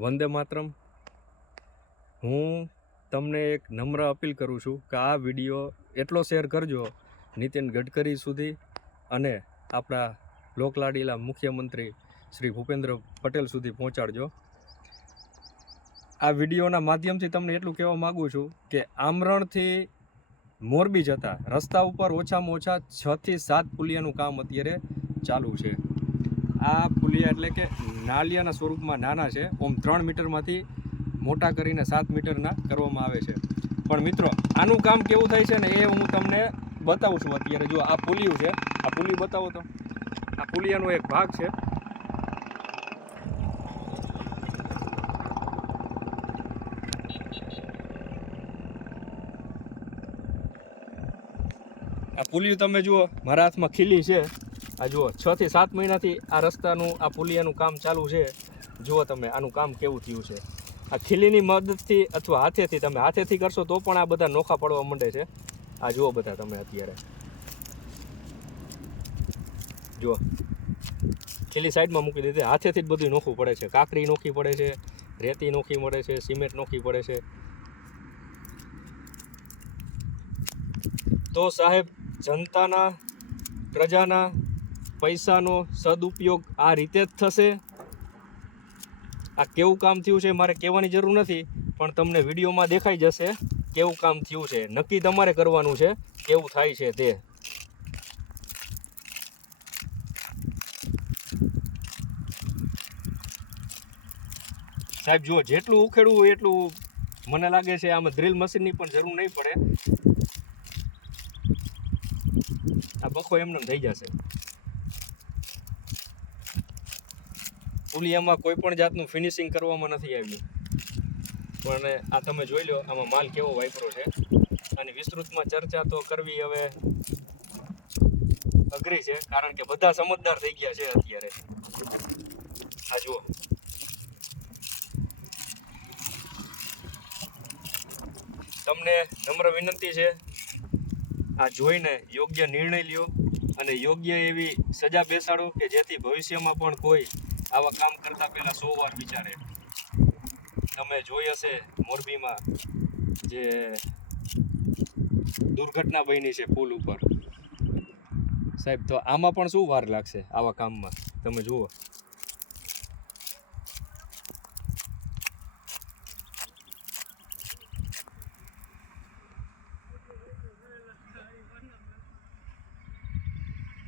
વંદે માતરમ. હું તમને એક નમ્ર અપીલ કરું છું કે આ વિડીયો એટલો શેર કરજો નીતિન ગડકરી સુધી અને આપણા લોકલાડીલા મુખ્યમંત્રી શ્રી ભૂપેન્દ્ર પટેલ સુધી પહોંચાડજો. આ વિડીયોના માધ્યમથી તમને એટલું કહેવા માગું છું કે આમરણથી મોરબી જતા રસ્તા ઉપર ઓછામાં ઓછા 6 થી 7 પુલિયાનું કામ અત્યારે ચાલુ છે. આ પુલિયા એટલે કે નાલિયાના સ્વરૂપમાં નાના છે, ઓમ 3 મીટરમાંથી મોટા કરીને 7 મીટરના કરવામાં આવે છે. પણ મિત્રો, આનું કામ કેવું થાય છે ને એ હું તમને બતાવું છું. અત્યારે જો આ પુલિયું છે, આ પુલી બતાવો તો. આ પુલિયાનો એક ભાગ છે. આ પુલિયું તમે જુઓ, મારા હાથમાં ખીલી છે. આ જુઓ, 6 થી 7 મહિનાથી આ રસ્તાનું આ પુલિયાનું કામ ચાલુ છે. જુઓ તમે આનું કામ કેવું થયું છે. આ ખીલીની મદદથી અથવા હાથેથી, તમે હાથેથી કરશો તો પણ આ બધા નોખા પડવા માંડે છે. આ જુઓ બધા તમે અત્યારે જુઓ, ખીલી સાઈડમાં મૂકી દીધી. હાથેથી જ બધું નોખું પડે છે. કાંકરી નોખી પડે છે, રેતી નોખી પડે છે, સિમેન્ટ નોખી પડે છે. તો સાહેબ, જનતાના, પ્રજાના પૈસાનો સદુપયોગ આ રીતે જ થશે. આ કેવું કામ થયું છે મારે કહેવાની જરૂર નથી, પણ તમને વિડીયોમાં દેખાઈ જશે કેવું કામ થયું છે. નક્કી તમારે કરવાનું છે કેવું થાય છે તે. સાહેબ જુઓ, જેટલું ઉખેડવું હોય એટલું મને લાગે છે આમાં ડ્રીલ મશીનની પણ જરૂર નહીં પડે. આ બખો એમને થઈ જશે. પુલિયામાં કોઈ પણ જાતનું ફિનિશિંગ કરવામાં નથી આવ્યું, પણ આ તમે જોઈ લો આમાં માલ કેવો વાપરો છે. અને વિસ્તૃતમાં ચર્ચા તો કરવી હવે અઘરી છે, કારણ કે બધા સમજદાર થઈ ગયા છે અત્યારે. આ જુઓ, તમને નમ્ર વિનંતી છે, આ જોઈને યોગ્ય નિર્ણય લ્યો અને યોગ્ય એવી સજા બેસાડો કે જેથી ભવિષ્યમાં પણ કોઈ આવા કામ કરતા પહેલા 100 વાર વિચારે. તમે જોઈ હશે મોરબીમાં જે દુર્ઘટના બની છે પુલ ઉપર. સાહેબ, તો આમાં પણ શું વાર લાગશે આવા કામમાં? તમે જુઓ.